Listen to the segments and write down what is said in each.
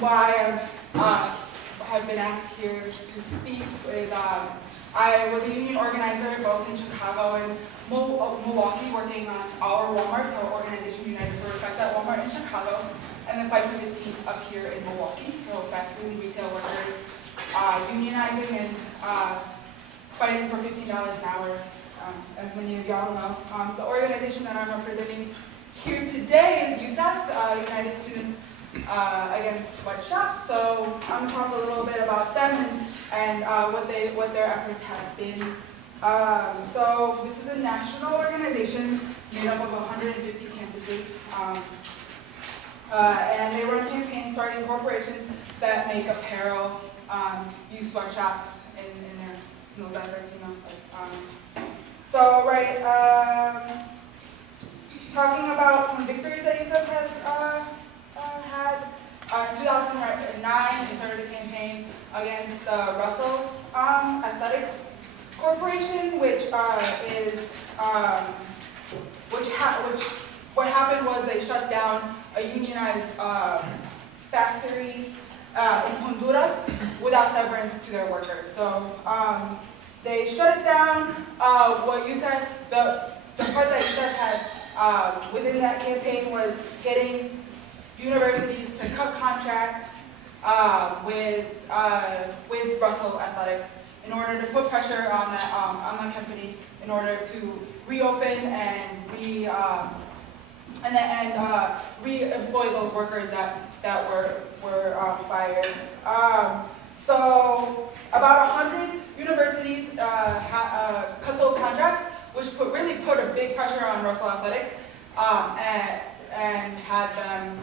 why I have been asked here to speak is I was a union organizer both in Chicago and Milwaukee, working on our Walmart, so Organization United for Respect at Walmart in Chicago, and then Fight for 15 up here in Milwaukee, so fast food and retail workers unionizing and fighting for $15 an hour, as many of y'all know. The organization that I'm representing here today is USAS, United Students Against Sweatshops. So I'm going to talk a little bit about them and what their efforts have been. So this is a national organization made up of 150 campuses. And they run campaigns starting corporations that make apparel, use sweatshops in those efforts, you know. So, right, talking about some victories that USAS has had. In 2009, they started a campaign against the Russell Athletics Corporation, what happened was they shut down a unionized factory in Honduras without severance to their workers. So they shut it down. What USAS, the part that USAS had within that campaign was getting universities to cut contracts with Russell Athletics in order to put pressure on that company in order to reopen and re-employ those workers that were fired. So about 100 universities cut those contracts, which really put a big pressure on Russell Athletics, and had them.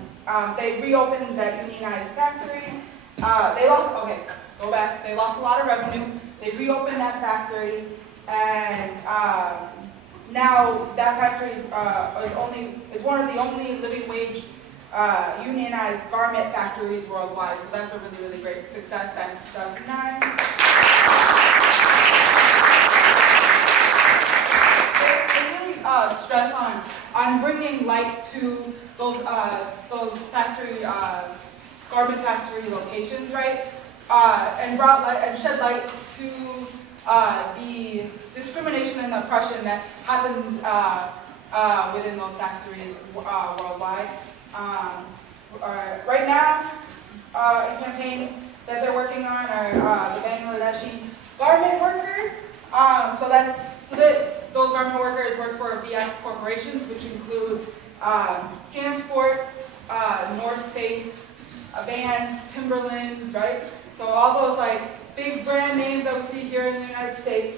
They reopened that unionized factory. They lost a lot of revenue. They reopened that factory, and now that factory is one of the only living wage unionized garment factories worldwide. So that's a really, really great success back in 2009. They really stress on bringing light to those factory garment factory locations, right? And brought light and shed light to the discrimination and oppression that happens within those factories worldwide. Right now, campaigns that they're working on are the Bangladeshi garment workers. Those garment workers work for VF corporations, which includes Jansport, North Face, Vans, Timberlands, right? So all those like big brand names that we see here in the United States.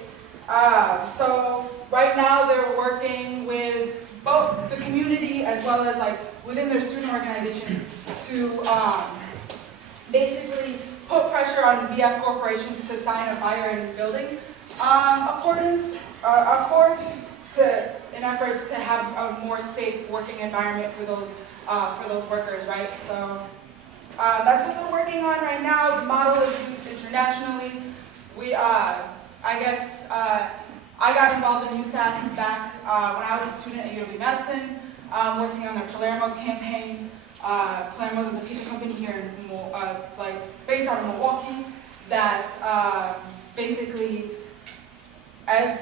So right now they're working with both the community as well as like within their student organizations to basically put pressure on VF corporations to sign a fire and building accord in efforts to have a more safe working environment for those workers, right? So that's what they're working on right now. The model is used internationally. I got involved in USAS back when I was a student at UW-Madison, working on the Palermo's campaign. Palermo's is a pizza company here in based out of Milwaukee that basically, as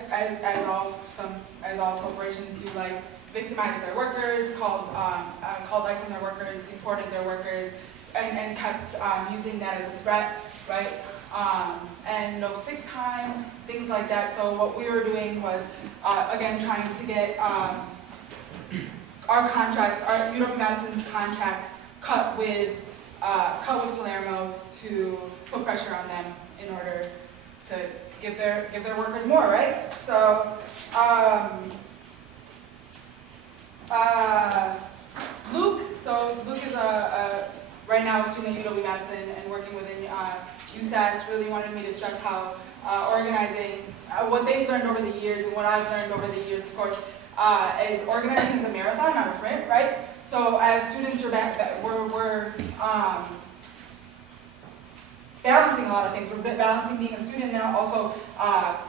all corporations do, like victimize their workers, called ICE on their workers, deported their workers, and kept using that as a threat, right? And no sick time, things like that. So what we were doing was, again, trying to get our contracts, our UW-Madison's contracts, cut with Palermo's to put pressure on them in order to give their workers more, right? So Luke is right now a student at UW-Madison and working within USAS. Really wanted me to stress how organizing, what they've learned over the years and what I've learned over the years, of course, is organizing is a marathon, not a sprint, right? So as students, we're balancing a lot of things. We're balancing being a student and also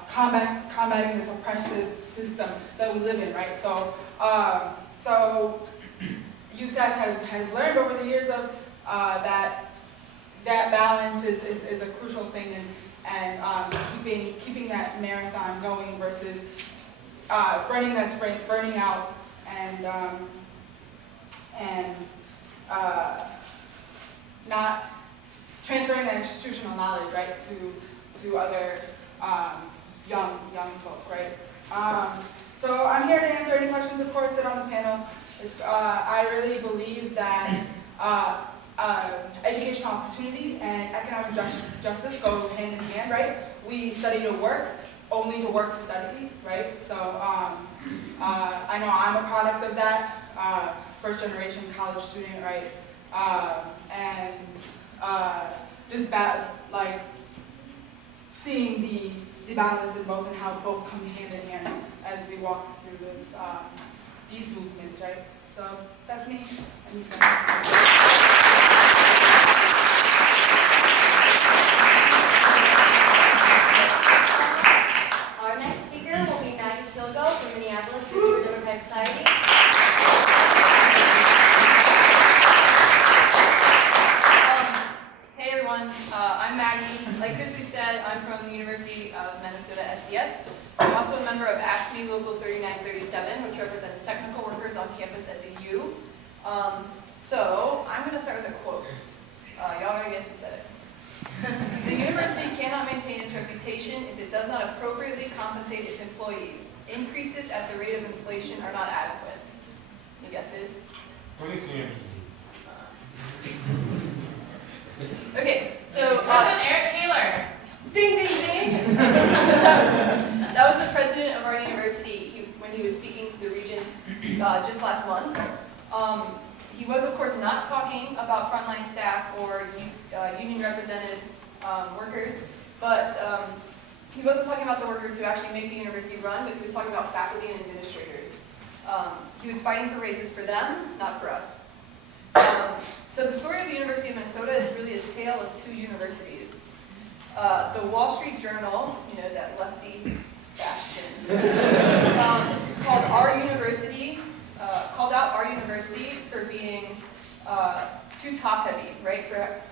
combating this oppressive system that we live in, right? So USAS has learned over the years of that that balance is a crucial thing, and keeping that marathon going versus running that sprint, burning out, and not transferring that institutional knowledge, right, to other young folk, right. So I'm here to answer any questions, of course, that are on this panel. I really believe that educational opportunity and economic justice go hand in hand, right? We study to work, only to work to study, right? So I know I'm a product of that, first generation college student, right? Just like seeing the balance in both and how both come hand in hand as we walk through these movements, right? So that's me. Our next speaker will be Maggie Kilgo from Minneapolis Consumer Democratic Society. Hey everyone, I'm Maggie. Like Chrissy said, I'm from the University of Minnesota SDS. I'm also a member of AFSCME Local 3937, which represents technical workers on campus at the U. So I'm going to start with a quote. Y'all gotta guess who said it. The university cannot maintain its reputation if it does not appropriately compensate its employees. Increases at the rate of inflation are not adequate. Any guesses? Okay, so Eric Kaler. ding, ding, ding. That was the president of our university when he was speaking to the regents just last month. He was, of course, not talking about frontline staff or union represented workers, but he wasn't talking about the workers who actually make the university run, but he was talking about faculty and administrators. He was fighting for raises for them, not for us. So the story of the University of Minnesota is really a tale of two universities. The Wall Street Journal, you know, that lefty bastion, called out our university for being too top-heavy, right?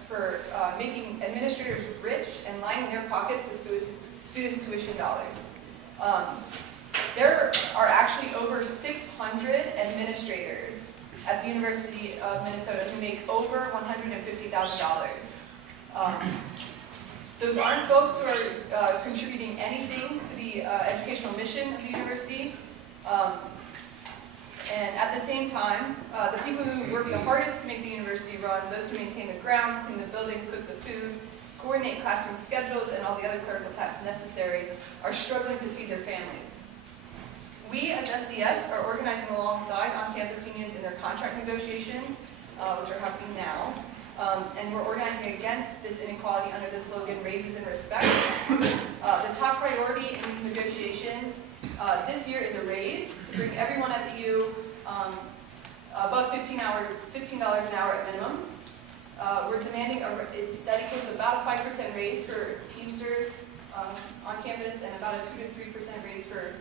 For making administrators rich and lining their pockets with students' tuition dollars. There are actually over 600 administrators at the University of Minnesota who make over $150,000. Those aren't folks who are contributing anything to the educational mission of the university. And at the same time, the people who work the hardest to make the university run, those who maintain the grounds, clean the buildings, cook the food, coordinate classroom schedules, and all the other clerical tasks necessary, are struggling to feed their families. We, as SDS, are organizing alongside on-campus unions in their contract negotiations, which are happening now. And we're organizing against this inequality under the slogan, Raises and Respect. The top priority in these negotiations this year is a raise to bring everyone at the U above $15 an hour at minimum. We're demanding that equals about a 5% raise for Teamsters on campus and about a 2 to 3% raise for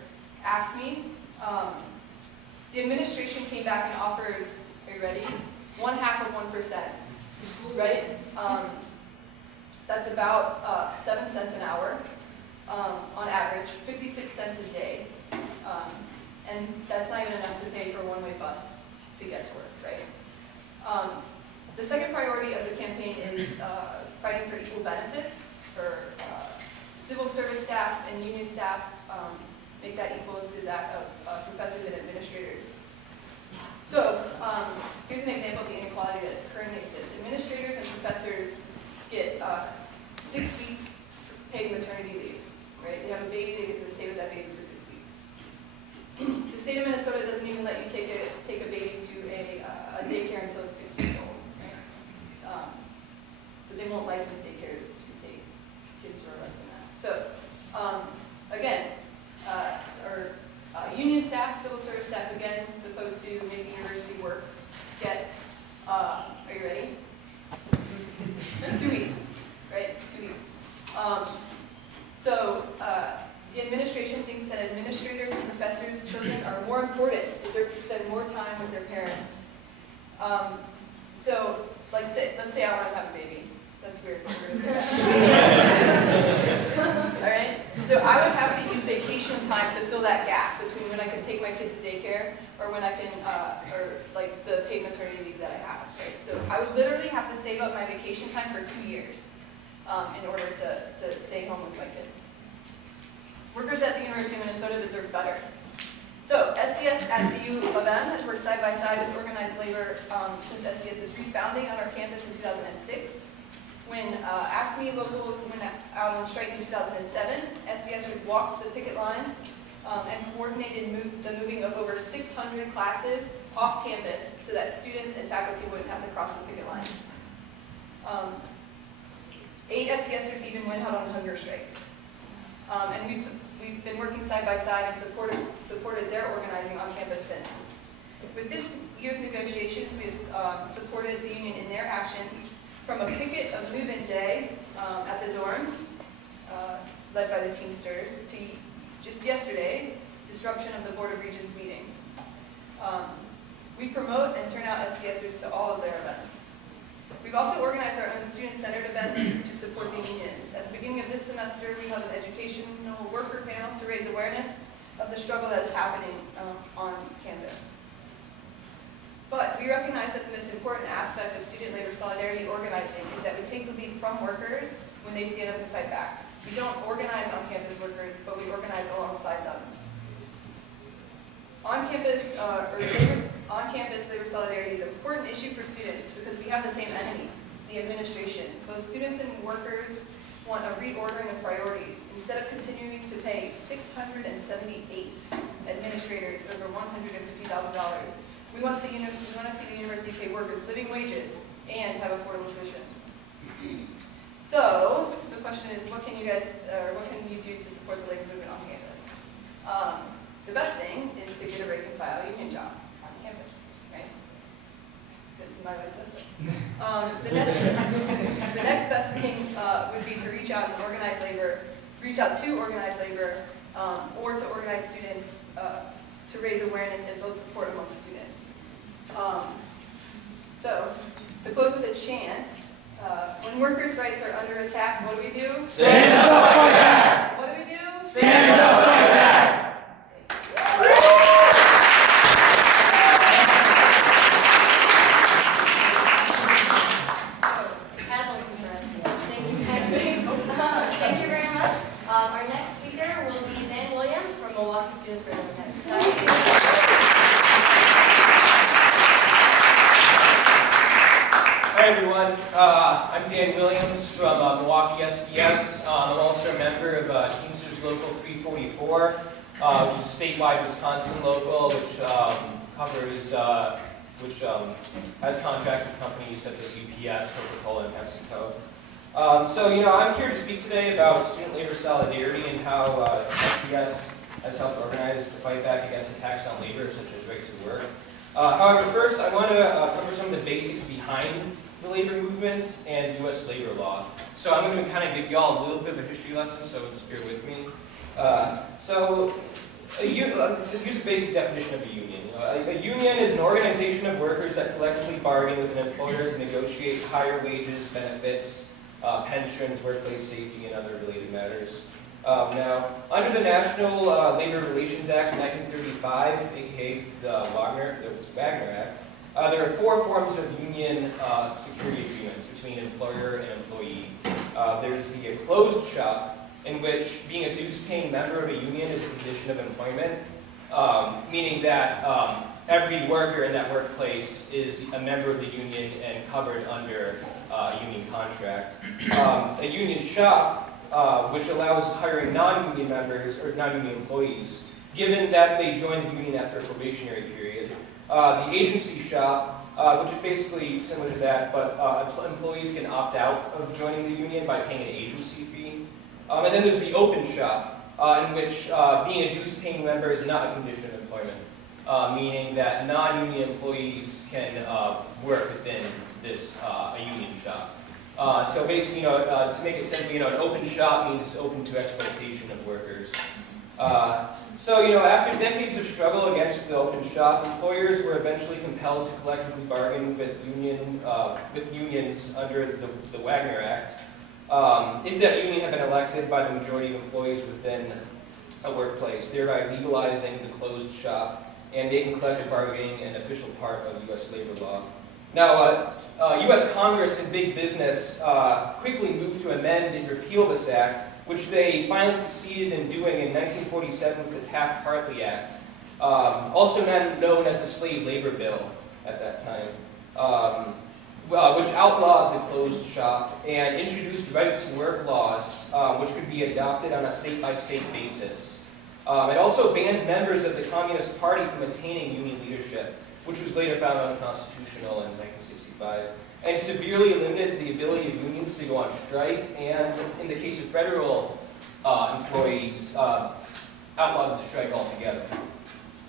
AFSCME. The administration came back and offered, are you ready? 1/2 of 1%, right? That's about 7 cents an hour on average, 56 cents a day. And that's not even enough to pay for a one-way bus to get to work, right? The second priority of the campaign is fighting for equal benefits for civil service staff and union staff, make that equal to that of professors and administrators. So here's an example of the inequality that currently exists. Administrators and professors get 6 weeks paid maternity leave, right? They have a baby, they get to stay with that baby for 6 weeks. The state of Minnesota doesn't even let you take a baby to a daycare until it's 6 weeks old, right? So they won't license daycare to take kids who are less than that. So again, union staff, civil service staff, again, the folks who make the university work, get, are you ready? 2 weeks, right? 2 weeks. The administration thinks that administrators and professors' children are more important, deserve to spend more time with their parents. Let's say I want to have a baby. That's weird. Alright? So I would have to use vacation time to fill that gap between when I can take my kids to daycare or when I can, or like the paid maternity leave that I have, right? So I would literally have to save up my vacation time for 2 years in order to stay home with my kid. Workers at the University of Minnesota deserve better. So SDS at the U of M has worked side by side with organized labor since SDS's refounding on our campus in 2006. When AFSCME locals went out on strike in 2007, SDSers walked the picket line and coordinated the moving of over 600 classes off campus so that students and faculty wouldn't have to cross the picket line. 8 SDSers even went out on hunger strike. And we've been working side by side and supported their organizing on campus since. With this year's negotiations, we've supported the union in their actions, from a picket of move-in day at the dorms, led by the Teamsters, to just yesterday, disruption of the Board of Regents meeting. We promote and turn out SDSers to all of their events. We've also organized our own student-centered events to support the unions. At the beginning of this semester, we held an educational worker panel to raise awareness of the struggle that is happening on campus. But we recognize that the most important aspect of student labor solidarity organizing is that we take the lead from workers when they stand up and fight back. We don't organize on-campus workers, but we organize alongside them. On-campus labor solidarity is an important issue for students because we have the same enemy, the administration. Both students and workers want a reordering of priorities. Instead of continuing to pay 678 administrators over $150,000, we want to see the university pay workers living wages and have affordable tuition. So the question is, what can you do to support the labor movement on campus? The best thing is to get a rank and file union job on campus, right? Because my way does it. The next best thing would be to reach out to organized labor, or to organize students to raise awareness and build support amongst students. So, to close with a chant, when workers' rights are under attack, what do? Stand up, fight back! What do? Stand up, fight back! Thank you very much. Our next speaker will be Dan Williams from Milwaukee Students for Independence Society. Hi everyone, I'm Dan Williams from Milwaukee SDS. I'm also a member of Teamsters Local 344, which is a statewide Wisconsin local, which has contracts with companies such as UPS, Coca-Cola, and PepsiCo. I'm here to speak today about student labor solidarity and how SDS has helped organize the fight back against attacks on labor, such as rights to work. However, first I want to cover some of the basics behind the labor movement and U.S. labor law. So I'm going to kind of give y'all a little bit of a history lesson, so just bear with me. Here's a basic definition of a union. A union is an organization of workers that collectively bargain with an employer to negotiate higher wages, benefits, pensions, workplace safety, and other related matters. Now, under the National Labor Relations Act of 1935, aka the Wagner Act, there are 4 forms of union security agreements between employer and employee. There's the closed shop, in which being a dues-paying member of a union is a condition of employment, meaning that every worker in that workplace is a member of the union and covered under a union contract. A union shop, which allows hiring non-union members or non-union employees, given that they join the union after a probationary period. The agency shop, which is basically similar to that, but employees can opt out of joining the union by paying an agency fee. And then there's the open shop, in which being a dues-paying member is not a condition of employment, meaning that non-union employees can work within this a union shop. So basically, to make it simple, an open shop means it's open to exploitation of workers. So, you know, after decades of struggle against the open shop, employers were eventually compelled to collectively bargain with unions under the Wagner Act. If that union had been elected by the majority of employees within a workplace, thereby legalizing the closed shop and making collective bargaining an official part of U.S. labor law. Now, U.S. Congress and big business quickly moved to amend and repeal this act, which they finally succeeded in doing in 1947 with the Taft-Hartley Act, also known as the Slave Labor Bill at that time, which outlawed the closed shop and introduced right-to-work laws, which could be adopted on a state-by-state basis. It also banned members of the Communist Party from attaining union leadership, which was later found unconstitutional in 1965, and severely limited the ability of unions to go on strike, and in the case of federal employees, outlawed the strike altogether.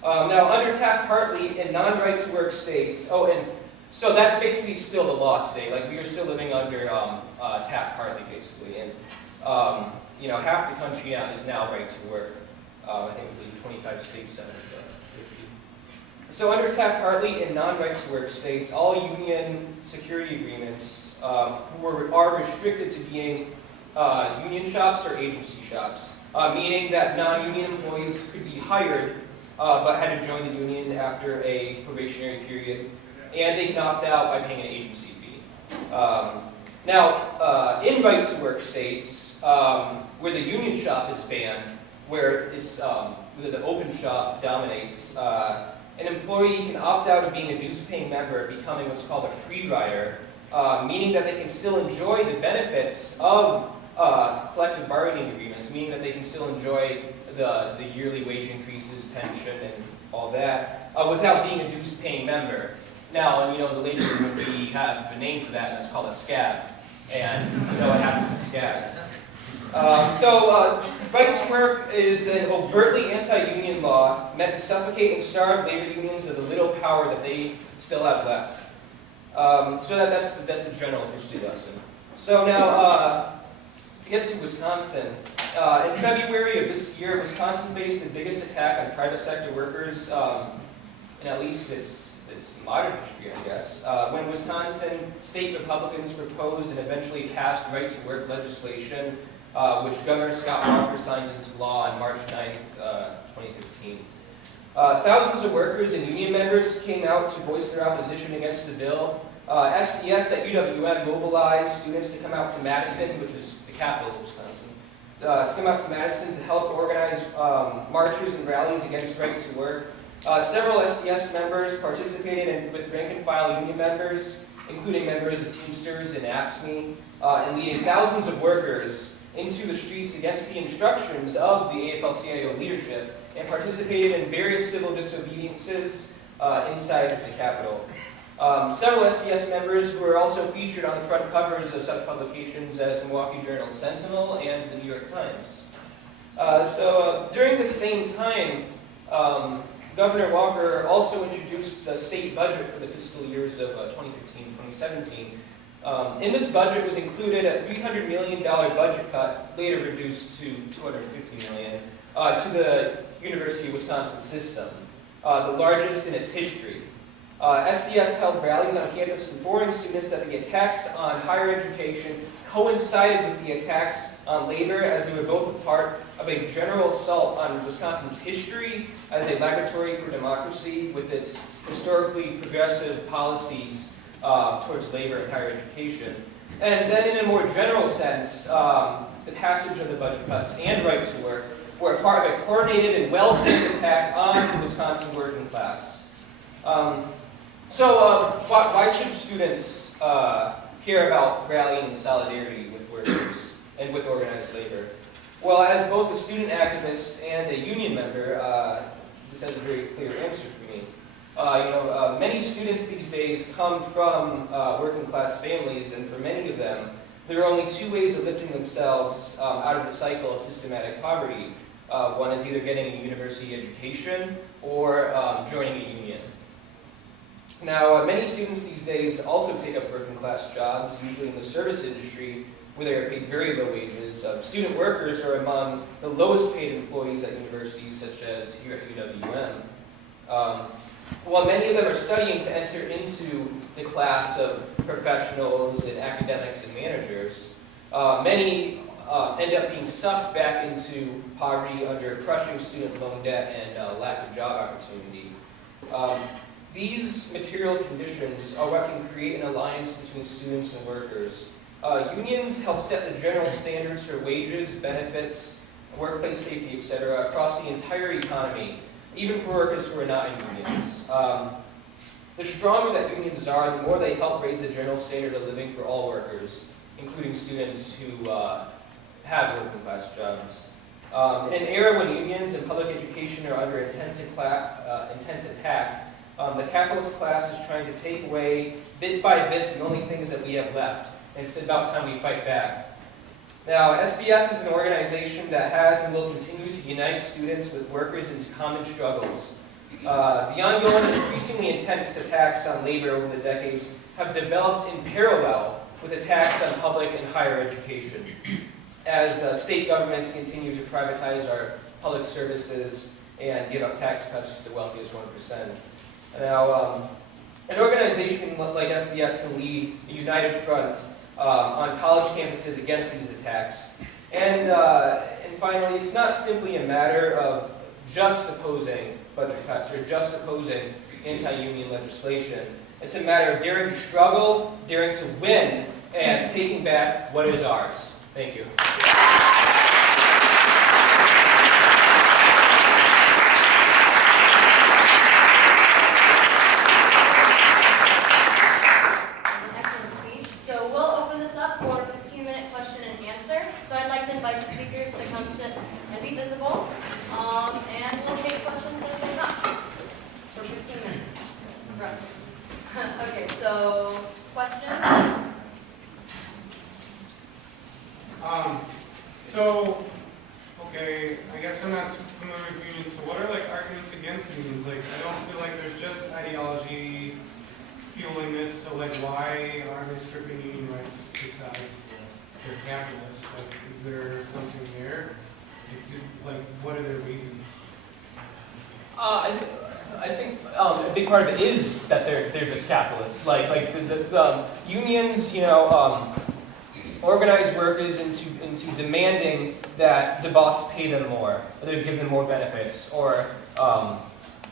Now, under Taft-Hartley in non-right-to-work states, so that's basically still the law today. Like, we are still living under Taft-Hartley, basically, and you know, half the country now is now right-to-work. I think it would be 25 states out of 50. So under Taft-Hartley in non-right-to-work states, all union security agreements are restricted to being union shops or agency shops, meaning that non-union employees could be hired but had to join the union after a probationary period, and they can opt out by paying an agency fee. Now, in right-to-work states, where the union shop is banned, where the open shop dominates, an employee can opt out of being a dues-paying member, becoming what's called a free rider, meaning that they can still enjoy the benefits of collective bargaining agreements, meaning that they can still enjoy the yearly wage increases, pension, and all that, without being a dues-paying member. Now, you know, the labor movement, we have a name for that, and it's called a scab. And you know what happens to scabs. Right-to-work is an overtly anti-union law meant to suffocate and starve labor unions of the little power that they still have left. So that's the general history lesson. So now, to get to Wisconsin, in February of this year, Wisconsin faced the biggest attack on private sector workers in at least its modern history, I guess, when Wisconsin state Republicans proposed and eventually passed right-to-work legislation, which Governor Scott Walker signed into law on March 9th, 2015. Thousands of workers and union members came out to voice their opposition against the bill. SDS at UWM mobilized students to come out to Madison, which is the capital of Wisconsin, to come out to Madison to help organize marches and rallies against right-to-work. Several SDS members participated with rank-and-file union members, including members of Teamsters and AFSCME, and leading thousands of workers into the streets against the instructions of the AFL-CIO leadership, and participated in various civil disobediences inside the Capitol. Several SDS members were also featured on the front covers of such publications as the Milwaukee Journal Sentinel and the New York Times. During the same time, Governor Walker also introduced the state budget for the fiscal years of 2015-2017. In this budget was included a $300 million budget cut, later reduced to $250 million, to the University of Wisconsin system, the largest in its history. SDS held rallies on campus informing students that the attacks on higher education coincided with the attacks on labor, as they were both a part of a general assault on Wisconsin's history as a laboratory for democracy, with its historically progressive policies towards labor and higher education. And then in a more general sense, the passage of the budget cuts and right to work were a part of a coordinated and well-planned attack on the Wisconsin working class. Why should students care about rallying in solidarity with workers and with organized labor? Well, as both a student activist and a union member, this has a very clear answer for me. Many students these days come from working class families, and for many of them, there are only two ways of lifting themselves out of the cycle of systematic poverty. One is either getting a university education or joining a union. Now, many students these days also take up working class jobs, usually in the service industry, where they are paid very low wages. Student workers are among the lowest paid employees at universities, such as here at UWM. While many of them are studying to enter into the class of professionals and academics and managers, many end up being sucked back into poverty under crushing student loan debt and lack of job opportunity. These material conditions are what can create an alliance between students and workers. Unions help set the general standards for wages, benefits, workplace safety, etc. across the entire economy, even for workers who are not in unions. The stronger that unions are, the more they help raise the general standard of living for all workers, including students who have working class jobs. In an era when unions and public education are under intense attack, the capitalist class is trying to take away, bit by bit, the only things that we have left. And it's about time we fight back. Now, SDS is an organization that has and will continue to unite students with workers into common struggles. The ongoing and increasingly intense attacks on labor over the decades have developed in parallel with attacks on public and higher education, as state governments continue to privatize our public services and give up tax cuts to the wealthiest 1%. Now, an organization like SDS can lead a united front on college campuses against these attacks. And finally, it's not simply a matter of just opposing budget cuts or just opposing anti-union legislation. It's a matter of daring to struggle, daring to win, and taking back what is ours. Thank you. Invite the speakers to come sit and be visible, and we'll take questions as they come for 15 minutes. Right. Okay, so questions? Okay, I guess I'm not familiar with unions, so what are like arguments against unions? Like, I don't feel like there's just ideology fueling this, so like why are they stripping union rights besides they're capitalists? Like, is there something there? Like, what are their reasons? I think a big part of it is that they're just capitalists. Like the unions, organize workers into demanding that the boss pay them more, or they give them more benefits, or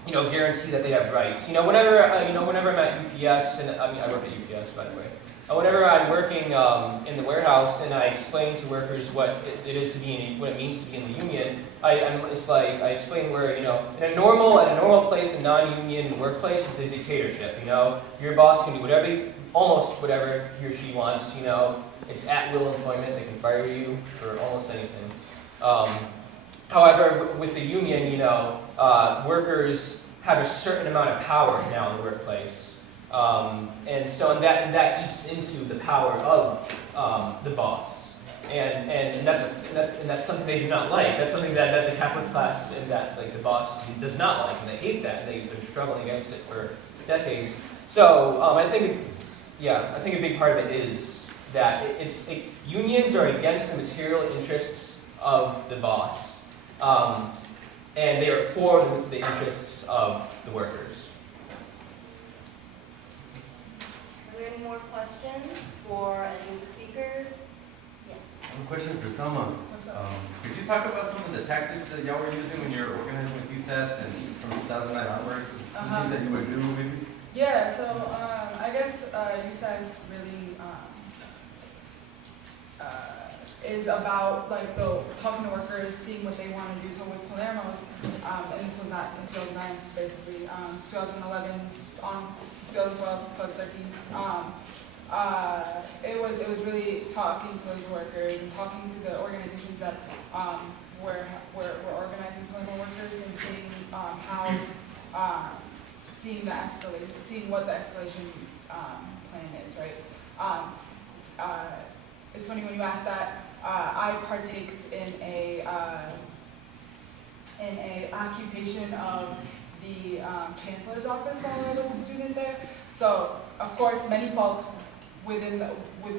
guarantee that they have rights. Whenever I'm at UPS, and I work at UPS, by the way. Whenever I'm working in the warehouse and I explain to workers what it is to be what it means to be in the union, I explain where in a normal place, a non-union workplace, it's a dictatorship. Your boss can do almost whatever he or she wants. It's at-will employment. They can fire you for almost anything. However, with the union, workers have a certain amount of power now in the workplace. And that eats into the power of the boss, and that's something they do not like. That's something that the capitalist class and that the boss does not like, and they hate that. And they've been struggling against it for decades. So I think a big part of it is that unions are against the material interests of the boss, and they are for the interests of the workers. Are there any more questions for any of the speakers? Yes. One question for Selma. Could you talk about some of the tactics that y'all were using when you were organizing with USAS and from 2009 onwards? Some things that you would do, maybe? Yeah, so I guess USAS really is about talking to workers, seeing what they want to do. So with Palermo's, and this was not in 2009, basically 2011 on 2012, 2013. It was really talking to those workers and talking to the organizations that were organizing Palermo workers and seeing seeing what the escalation plan is, right? It's funny when you ask that. I partaked in a occupation of the chancellor's office while I was a student there. So of course, many faults with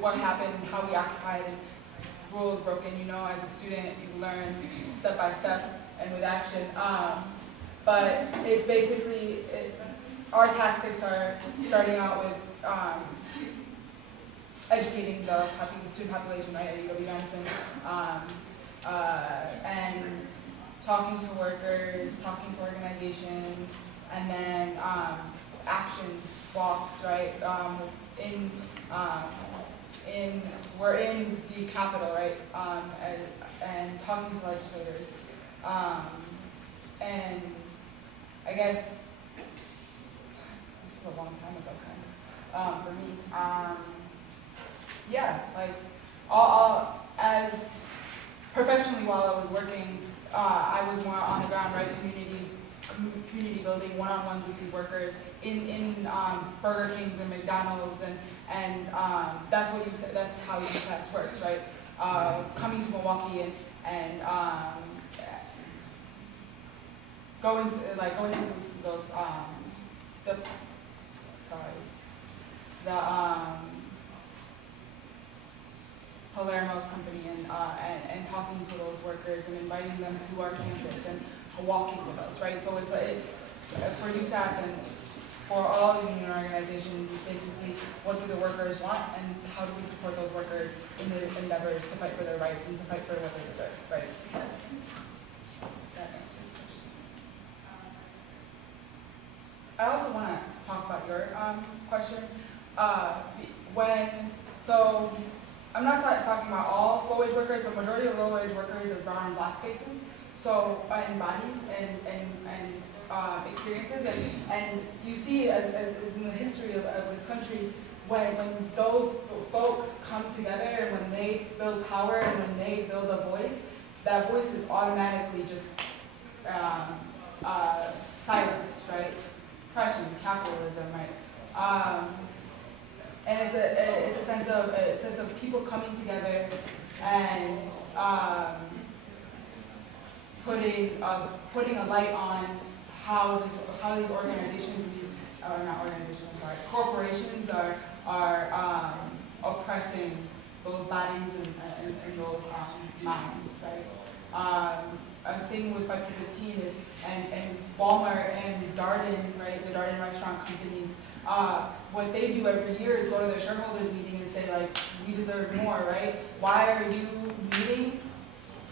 what happened, how we occupied, and rules broken. You know, as a student, you learn step by step and with action. But it's basically, our tactics are starting out with educating the student population, right, at UW-Madison, and talking to workers, talking to organizations, and then actions, walks, right? We're in the Capitol, right? And talking to legislators. And I guess this is a long time ago, kind of, for me. Yeah, like, as professionally while I was working, I was more on the ground, right? Community building, one-on-one with the workers in Burger Kings and McDonald's, and that's what that's how USAS works, right? Coming to Milwaukee and going to those Palermo's company and talking to those workers and inviting them to our campus and walking with us, right? So it's for USAS and for all the union organizations, it's basically what do the workers want and how do we support those workers in their endeavors to fight for their rights and to fight for what they deserve, right? So, that answers the question. I also want to talk about your question. So I'm not talking about all low-wage workers, but majority of low-wage workers are brown and black faces. So in bodies and experiences, and you see as in the history of this country, when those folks come together and when they build power and when they build a voice, that voice is automatically just silenced, right? Oppression, capitalism, right? And it's a sense of people coming together and putting a light on how these organizations, corporations are oppressing those bodies and those minds, right? A thing with Fight for 15 is, and Walmart and Darden, right, the Darden restaurant companies, what they do every year is go to their shareholders meeting and say, like, we deserve more, right? Why are you meeting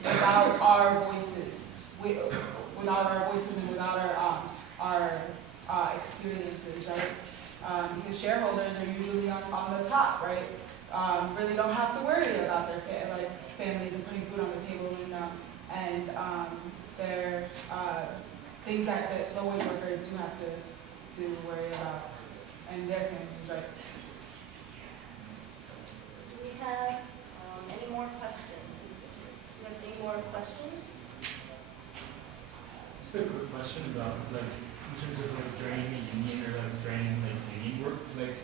without our voices? Without our voices and without our experiences, right? Because shareholders are usually on the top, right? Really don't have to worry about their families and putting food on the table, and they're things that low-wage workers do have to worry about, and their families, right? Do we have any more questions? Do we have any more questions? Just a quick question about, like, in terms of, like, draining the union or, like, draining, like, union work. Like,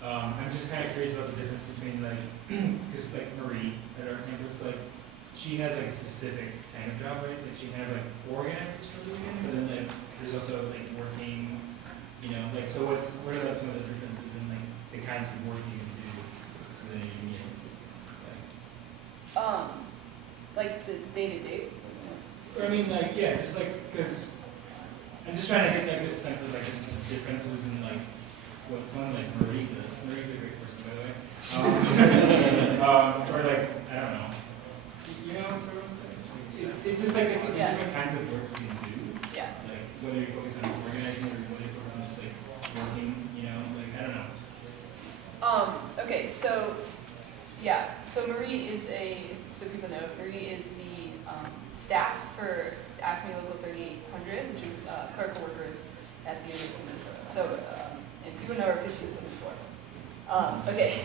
I'm just kind of curious about the difference between, like, because, like, Marie at our campus, like, she has, like, a specific kind of job, right? Like, she kind of, like, organizes for the union, but then, like, there's also, like, working, you know, like, so what are some of the differences in, like, the kinds of work you can do within a union? Like the day-to-day? Or, I mean, like, yeah, just, like, because I'm just trying to get, like, a sense of, like, the differences in, like, what someone like Marie does. Marie's a great person, by the way. Or, like, I don't know. You know, sort of thing. It's just like the different kinds of work you can do. Yeah. Like, whether you focus on organizing or whether you focus on just, like, working, you know, like, I don't know. Okay, so, yeah, so Marie is so people know, Marie is the staff for ASME Local 3800, which is clerical workers at the University of Minnesota. So, and people know her because she's lived before. Okay,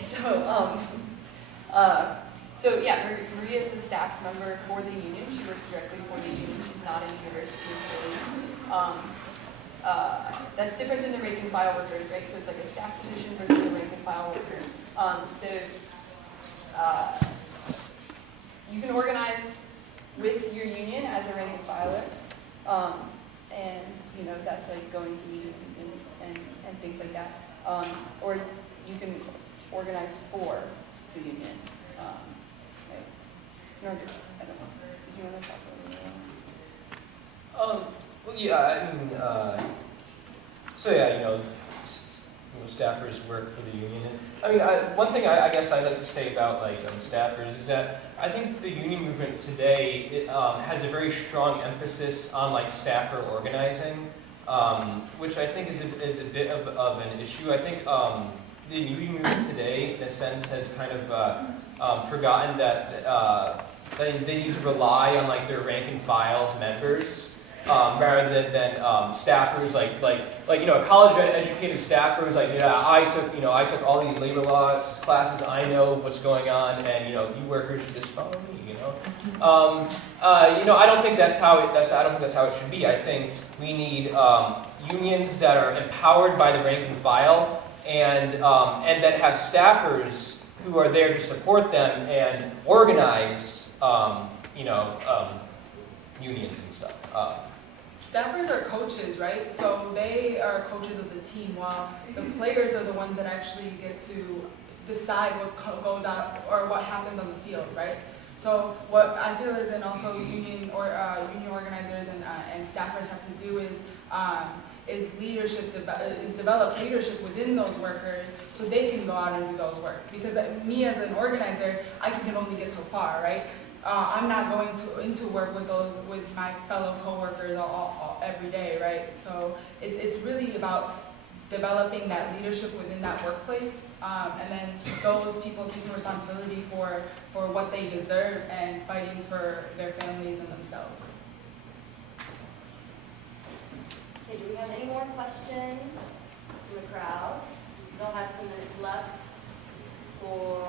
so yeah, Maria is a staff member for the union. She works directly for the union. She's not a university employee. That's different than the rank and file workers, right? So it's like a staff position versus a rank and file worker. You can organize with your union as a rank and filer, and you know that's like going to meetings and things like that. Or you can organize for the union. Right? No, I don't know. Did you want to talk a little? Well, yeah, I mean, so yeah, staffers work for the union. And, I mean, one thing I guess I'd like to say about like staffers is that I think the union movement today has a very strong emphasis on like staffer organizing, which I think is a bit of an issue. I think the union movement today, in a sense, has kind of forgotten that they need to rely on like their rank and file members. Rather than staffers like a college educated staffer is like, yeah, I took all these labor law classes, I know what's going on, and you workers should just follow me, I don't think that's how it should be. I think we need unions that are empowered by the rank and file and that have staffers who are there to support them and organize unions and stuff. Staffers are coaches, right? So they are coaches of the team, while the players are the ones that actually get to decide what goes out or what happens on the field, right? So what I feel is, and also union organizers and staffers have to do is develop leadership within those workers so they can go out and do those work. Because me as an organizer, I can only get so far, right? I'm not going into work with my fellow coworkers every day, right? So it's really about developing that leadership within that workplace, and then those people taking responsibility for what they deserve and fighting for their families and themselves. Okay, do we have any more questions from the crowd? We still have some minutes left for